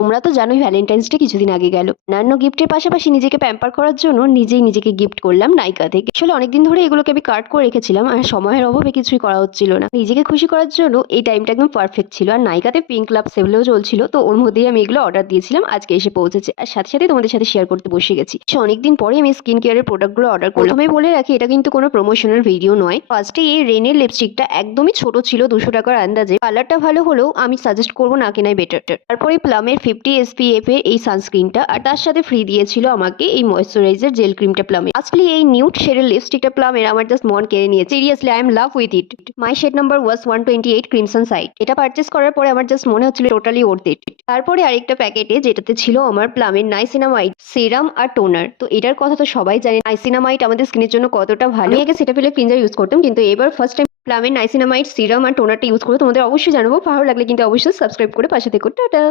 তোমরা তো জানোই ভ্যালেন্টাইন্স ডে কিছুদিন আগে গেল। অন্যান্য গিফটের পাশাপাশি নিজেকে প্যাম্পার করার জন্য নিজেই নিজেকে গিফট করলাম নাইকা থেকে। আসলে অনেকদিন ধরে এগুলোকে আমি কার্ড করে রেখেছিলাম, আর সময়ের অভাবে কিছুই করা হচ্ছিল না। নিজেকে খুশি করার জন্য এই টাইমটা একদম পারফেক্ট ছিল। আর নাইকাতে পিঙ্ক লাভ সেলও চলছিল, তো ওর মধ্যেই আমি এগুলো অর্ডার দিয়েছিলাম, আজকে এসে পৌঁছেছে। আর সাথে সাথে তোমাদের সাথে শেয়ার করতে বসে গেছি। অনেকদিন পরে আমি স্কিন কেয়ারের প্রোডাক্টগুলো অর্ডার করলাম। প্রথমে বলে রাখি, এটা কিন্তু কোনো প্রমোশনাল ভিডিও নয়। ফার্স্টে এই রেনের লিপস্টিকটা একদমই ছোট ছিল, 200 টাকার আন্দাজে। কালারটা ভালো হলেও আমি সাজেস্ট করবো না কেনাই বেটার। তারপরে প্লামের 50 SPF এর এই সানস্ক্রিনটা, আর তার সাথে ফ্রি দিয়েছিল আমাকে এই ময়েশ্চারাইজার জেল ক্রিমটা প্লামের। আসলে এই নিউড শেডের লিপস্টিকটা প্লামের আমার জাস্ট মন কেড়ে নিয়েছে। Seriously I am love with it. My shade number was 128 crimson side. এটা পারচেস করার পরে আমার জাস্ট মনে হচ্ছিল টোটালি ওর্থ ইট। তারপরে আরেকটা প্যাকেটে যেটাতে ছিল আমার প্লামের নাইসিনামাইড সিরাম আর টোনার। তো এটার কথা তো সবাই জানে, নাইসিনামাইড আমাদের স্কিনের জন্য কতটা ভালো। আমি আগে সেটাফিলের ক্লিনজার ইউজ করতাম, কিন্তু এবার ফার্স্ট টাইম প্লামের নাইসিনামাইড সিরাম আর টোনারটা ইউজ করে তোমাদের অবশ্যই জানাবো। ভালো লাগলে কিন্তু অবশ্যই সাবস্ক্রাইব করে পাশে থেকো। টাটা।